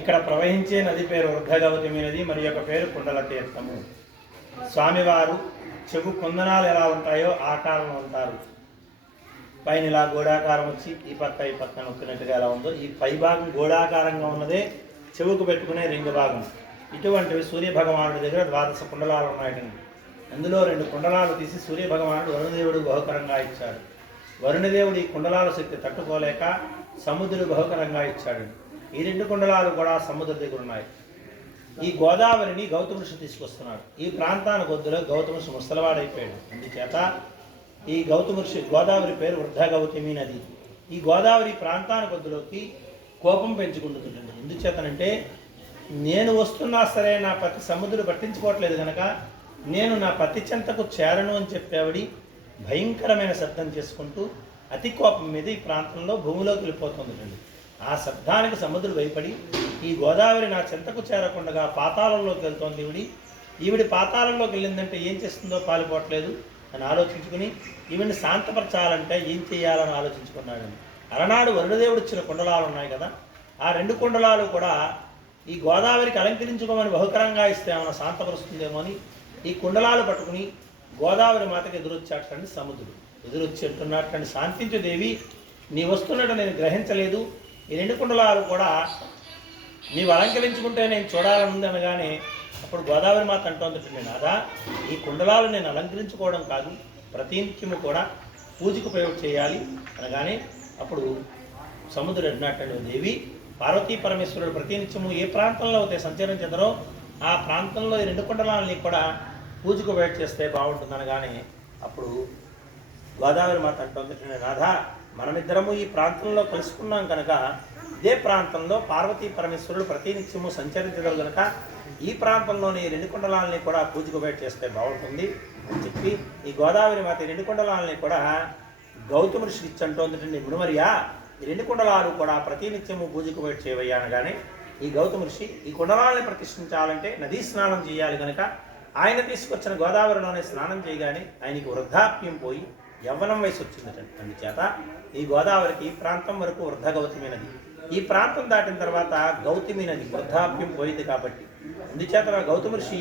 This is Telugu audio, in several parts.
ఇక్కడ ప్రవహించే నది పేరు వృద్ధగౌతమి నది, మరి యొక్క పేరు కుండల తీర్థము. స్వామివారు చెవు కుందనాలు ఎలా ఉంటాయో ఆకారంలో ఉంటారు. పైన ఇలా గోడాకారం వచ్చి ఈ పక్క నొక్కినట్టుగా ఎలా ఉందో ఈ పై భాగం గోడాకారంగా ఉన్నదే చెవుకు పెట్టుకునే రింగు భాగం. ఇటువంటివి సూర్యభగవానుడి దగ్గర ద్వాదశ కుండలాలు ఉన్నాయటండి. అందులో 2 కుండలాలు తీసి సూర్యభగవానుడు వరుణదేవుడు బహుకరంగా ఇచ్చాడు. వరుణదేవుడు ఈ కుండలాల శక్తి తట్టుకోలేక సముద్రుడు బహుకరంగా ఇచ్చాడు. ఈ 2 కుండలాలు కూడా సముద్ర దగ్గర ఉన్నాయి. ఈ గోదావరిని గౌతమ ఋషి తీసుకొస్తున్నాడు. ఈ ప్రాంతానికి వద్దులో గౌతమ ఋషి ముసలవాడైపోయాడు. అందుచేత ఈ గౌతమ ఋషి గోదావరి పేరు వృద్ధగౌతమి నది. ఈ గోదావరి ప్రాంతానికి వద్దులోకి కోపం పెంచుకుంటుంటుంది. ఎందుచేతనంటే నేను వస్తున్నా సరే నా పతి సముద్రుడు పట్టించుకోవట్లేదు కనుక నేను నా పతి చెంతకు చేరను అని చెప్పేవాడి భయంకరమైన శబ్దం చేసుకుంటూ అతి కోపం మీద ఈ ప్రాంతంలో భూమిలోకి వెళ్ళిపోతుందండి. ఆ శబ్దానికి సముద్రుడు భయపడి ఈ గోదావరి నా చెంతకు చేరకుండా పాతాళంలోకి వెళ్తోంది. ఈవిడి పాతాళంలోకి వెళ్ళిందంటే ఏం చేస్తుందో పాలిపోవట్లేదు అని ఆలోచించుకుని ఈవిడిని శాంతపరచాలంటే ఏం చేయాలని ఆలోచించుకున్నాడు. అలనాడు వరుణదేవుడు ఇచ్చిన కుండలాలు ఉన్నాయి కదా, ఆ 2 కుండలాలు కూడా ఈ గోదావరికి అలంకరించుకోమని బహుకరంగా ఇస్తే ఏమైనా శాంతపరుస్తుందేమో అని ఈ కుండలాలు పట్టుకుని గోదావరి మాతకి ఎదురొచ్చాటండి. సముద్రుడు ఎదురొచ్చి అంటున్నట్టండి, శాంతించు దేవి, నీ వస్తున్నట్టు నేను గ్రహించలేదు. ఈ 2 కుండలాలు కూడా నీవు అలంకరించుకుంటే నేను చూడాలనుంది అనగానే అప్పుడు గోదావరి మాత అంటోంది, నాదా ఈ కుండలాలు నేను అలంకరించుకోవడం కాదు, ప్రతి నిత్యము కూడా పూజకు ప్రయోగం చేయాలి అనగానే అప్పుడు సముద్రుడు అడిగినట్టండి, దేవి పార్వతీ పరమేశ్వరుడు ప్రతినిత్యము ఏ ప్రాంతంలో అయితే సంచరించదరో ఆ ప్రాంతంలో ఈ 2 కుండలాలని కూడా పూజకు వేట్ చేస్తే బాగుంటుంది అనగానే అప్పుడు గోదావరి మాత అంటుంది, నాథ మనమిద్దరము ఈ ప్రాంతంలో కలుసుకున్నాం కనుక ఇదే ప్రాంతంలో పార్వతీ పరమేశ్వరుడు ప్రతినిత్యము సంచరించగలరు కనుక ఈ ప్రాంతంలోని 2 కుండలాలని కూడా పూజకు వేట్ చేస్తే బాగుంటుంది అని చెప్పి ఈ గోదావరి మాత 2 కుండలాలని కూడా గౌతమ ఋషి ఇచ్చంటోంది, మునుమరియా ఈ 2 కుండలాలు కూడా ప్రతినిత్యము పూజకు వేట్ చేయవయ్యా అనగానే ఈ గౌతమ ఋషి ఈ కుండలాలని ప్రతిష్ఠించాలంటే నదీ స్నానం చేయాలి కనుక ఆయన తీసుకొచ్చిన గోదావరిలోనే స్నానం చేయగానే ఆయనకి వృద్ధాప్యం పోయి యవ్వనం వయసు వచ్చిందటండి. అందుచేత ఈ గోదావరికి ఈ ప్రాంతం వరకు వృద్ధగౌతమి నది, ఈ ప్రాంతం దాటిన తర్వాత గౌతమి నది వృద్ధాప్యం పోయింది కాబట్టి అందుచేత గౌతమ ఋషి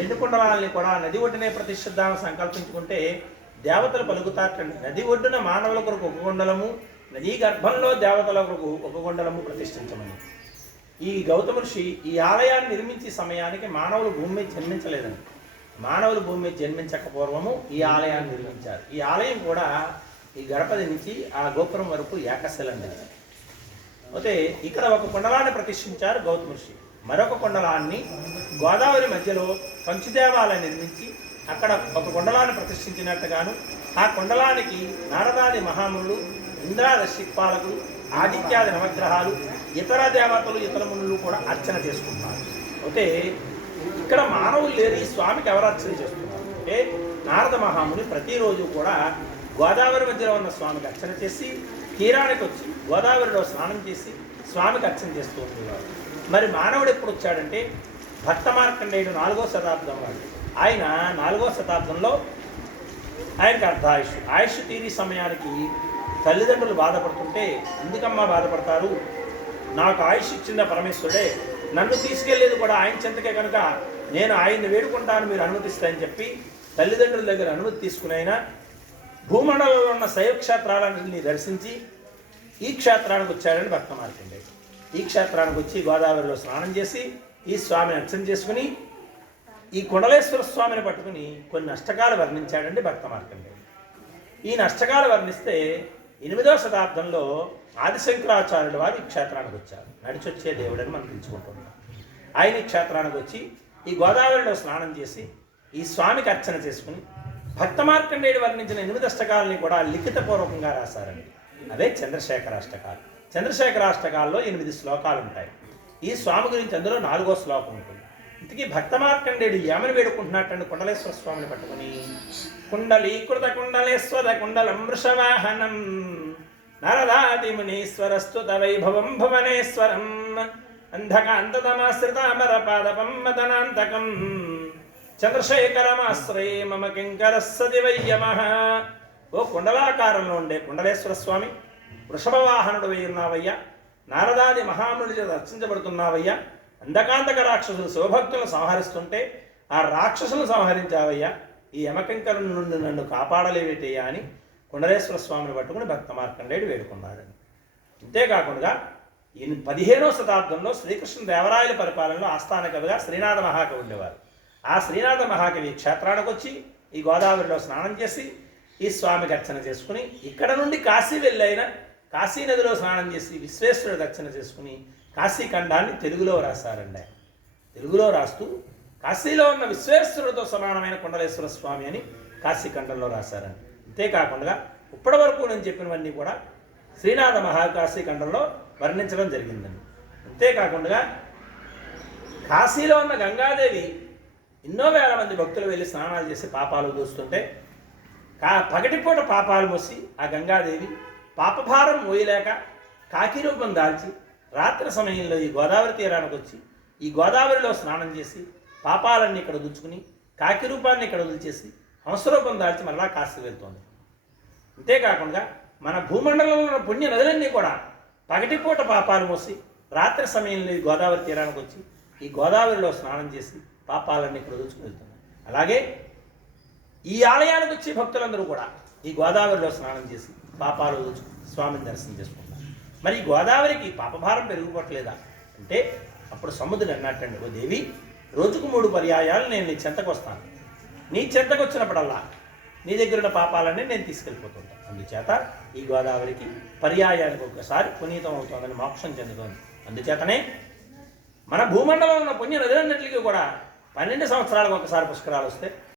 2 కుండలాలని కూడా నది ఒడ్డునే ప్రతిష్ఠిద్దామని సంకల్పించుకుంటే దేవతలు పలుకుతారటండి. నది ఒడ్డున మానవుల కొరకు 1 కుండలము, నదీ గర్భంలో దేవతల కొరకు 1 కుండలము ప్రతిష్ఠించమని. ఈ గౌతమ ఋషి ఈ ఆలయాన్ని నిర్మించే సమయానికి మానవులు భూమి మీద జన్మించలేదండి. మానవులు భూమి మీద జన్మించక పూర్వము ఈ ఆలయాన్ని నిర్మించారు. ఈ ఆలయం కూడా ఈ గణపతి నుంచి ఆ గోపురం వరకు ఏకశిలండి. అయితే ఇక్కడ 1 కుండలాన్ని ప్రతిష్ఠించారు గౌతమ ఋషి. మరొక కుండలాన్ని గోదావరి మధ్యలో పంచదేవాలయం నిర్మించి అక్కడ 1 కుండలాన్ని ప్రతిష్ఠించినట్టుగాను ఆ కుండలానికి నారదాది మహామునులు, ఇంద్రాది శిక్పాలకులు, ఆదిత్యాది నవగ్రహాలు, ఇతర దేవతలు, ఇతర మునులు కూడా అర్చన చేసుకుంటున్నారు. అయితే ఇక్కడ మానవులు లేరు, ఈ స్వామికి ఎవరు అర్చన చేస్తున్నారు అంటే నారద మహాముని ప్రతిరోజు కూడా గోదావరి మధ్యలో ఉన్న స్వామికి అర్చన చేసి తీరానికి వచ్చి గోదావరిలో స్నానం చేసి స్వామికి అర్చన చేస్తూ ఉండేవారు. మరి మానవుడు ఎప్పుడు వచ్చాడంటే భక్త మార్కండేయుడు 4వ శతాబ్దం వాడు. ఆయన 4వ శతాబ్దంలో ఆయనకి ఆయుష్ తీరి సమయానికి తల్లిదండ్రులు బాధపడుతుంటే, ఎందుకమ్మా బాధపడతారు, నాకు ఆయుష్ ఇచ్చిన పరమేశ్వరుడే, నన్ను తీసుకెళ్లేది కూడా ఆయన చెంతకే కనుక నేను ఆయన్ని వేడుకుంటాను, మీరు అనుమతిస్తాయని చెప్పి తల్లిదండ్రుల దగ్గర అనుమతి తీసుకుని ఆయన భూమండలంలో ఉన్న శైవక్షేత్రాలన్నింటినీ దర్శించి ఈ క్షేత్రానికి వచ్చాడని భక్త మార్కండేయుడు. ఈ క్షేత్రానికి వచ్చి గోదావరిలో స్నానం చేసి ఈ స్వామిని అర్చన చేసుకుని ఈ కుండలేశ్వర స్వామిని పట్టుకుని కొన్ని అష్టకాలు వర్ణించాడండి భక్త మార్కండేయుడు. ఈ అష్టకాలు వర్ణిస్తే 8వ శతాబ్దంలో ఆదిశంకరాచార్యుల వారు ఈ క్షేత్రానికి వచ్చారు. నడిచొచ్చే దేవుడని మనం తెలుసుకుంటున్నాం. ఆయన ఈ క్షేత్రానికి వచ్చి ఈ గోదావరిలో స్నానం చేసి ఈ స్వామికి అర్చన చేసుకుని భక్త మార్కండేయుడు వర్ణించిన 8 అష్టకాలని కూడా లిఖితపూర్వకంగా రాశారండి. అవే చంద్రశేఖరాష్టకాలు. చంద్రశేఖరాష్టకాల్లో 8 శ్లోకాలు ఉంటాయి. ఈ స్వామి గురించి అందులో 4వ శ్లోకం ఉంటుంది. ఇంతకీ భక్త మార్కండేయుడు ఏమని వేడుకుంటున్నట్టండి కుండలేశ్వర స్వామిని పట్టుకుని, కుండలీకృత కుండలేశ్వర కుండలం వృషవాహనం నరదాదిమునీశ్వరస్తుత వైభవం భువనేశ్వరం అంధకాంతతమాశ్రితామర పాదపం మదనాంతకం చంద్రశేఖరమాశ్రయే మమ కింకరస్సది వయ్యమః. ఓ కుండలాకారంలో ఉండే కుండలేశ్వర స్వామి, వృషభవాహనుడు వేయున్నావయ్యా, నారదాది మహాముని చేత రక్షించబడుతున్నావయ్యా. అంధకాంతక రాక్షసులు శివభక్తులను సంహరిస్తుంటే ఆ రాక్షసులను సంహరించావయ్యా. ఈ యమకింకరుల నుండి నన్ను కాపాడలేవేటయ్యా అని కుండలేశ్వర స్వామిని పట్టుకుని భక్త మార్కండేయుడు వేడుకున్నాడని. అంతేకాకుండా ఈ 15వ శతాబ్దంలో శ్రీకృష్ణదేవరాయల పరిపాలనలో ఆస్థాన కవిగా శ్రీనాథ మహాకవి ఉండేవారు. ఆ శ్రీనాథ మహాకవి క్షేత్రానికి వచ్చి ఈ గోదావరిలో స్నానం చేసి ఈ స్వామికి అర్చన చేసుకుని ఇక్కడ నుండి కాశీ వెళ్ళైన కాశీ నదిలో స్నానం చేసి విశ్వేశ్వరుడికి అర్చన చేసుకుని కాశీఖండాన్ని తెలుగులో రాశారండి. తెలుగులో రాస్తూ కాశీలో ఉన్న విశ్వేశ్వరుడితో సమానమైన కుండలేశ్వర స్వామి అని కాశీఖండంలో రాశారండి. అంతేకాకుండా ఇప్పటి వరకు నేను చెప్పినవన్నీ కూడా శ్రీనాథ మహాకాశీఖండంలో వర్ణించడం జరిగిందండి. అంతేకాకుండా కాశీలో ఉన్న గంగాదేవి ఎన్నో వేల మంది భక్తులు వెళ్ళి స్నానాలు చేసి పాపాలు దూస్తుంటే పగటిపూట పాపాలు మోసి ఆ గంగాదేవి పాపభారం మోయలేక కాకి రూపం దాల్చి రాత్రి సమయంలో ఈ గోదావరి తీరానికి వచ్చి ఈ గోదావరిలో స్నానం చేసి పాపాలన్నీ ఇక్కడ వదులుచుకుని కాకి రూపాన్ని ఇక్కడ వదిలిచేసి హంసరూపం దాల్చి మరలా కాశీ వెళ్తోంది. అంతేకాకుండా మన భూమండలంలో ఉన్న పుణ్య నదులన్నీ కూడా పగటిపూట పాపాలు మోసి రాత్రి సమయంలో ఈ గోదావరి తీరానికి వచ్చి ఈ గోదావరిలో స్నానం చేసి పాపాలన్నీ ఇక్కడ వదులుచుకుని వెళ్తున్నాయి. అలాగే ఈ ఆలయానికి వచ్చే భక్తులందరూ కూడా ఈ గోదావరిలో స్నానం చేసి పాపాలు వదులుచుకుని స్వామిని దర్శనం చేసుకుంటారు. మరి ఈ గోదావరికి పాపభారం పెరిగిపోవట్లేదా అంటే అప్పుడు సముద్రుడు అన్నట్టండి, ఓ దేవి, రోజుకు 3 పర్యాయాలు నేను నీ చెంతకు వస్తాను. నీ చెంతకు వచ్చినప్పుడల్లా నీ దగ్గర ఉన్న పాపాలన్నీ నేను తీసుకెళ్ళిపోతుంటాను. అందుచేత ఈ గోదావరికి పర్యాయానికి ఒకసారి పునీతం అవుతుందని మోక్షం చెందుతోంది. అందుచేతనే మన భూమండలంలో ఉన్న పుణ్య నదులన్నింటికి కూడా 12 సంవత్సరాలకు ఒకసారి పుష్కరాలు వస్తే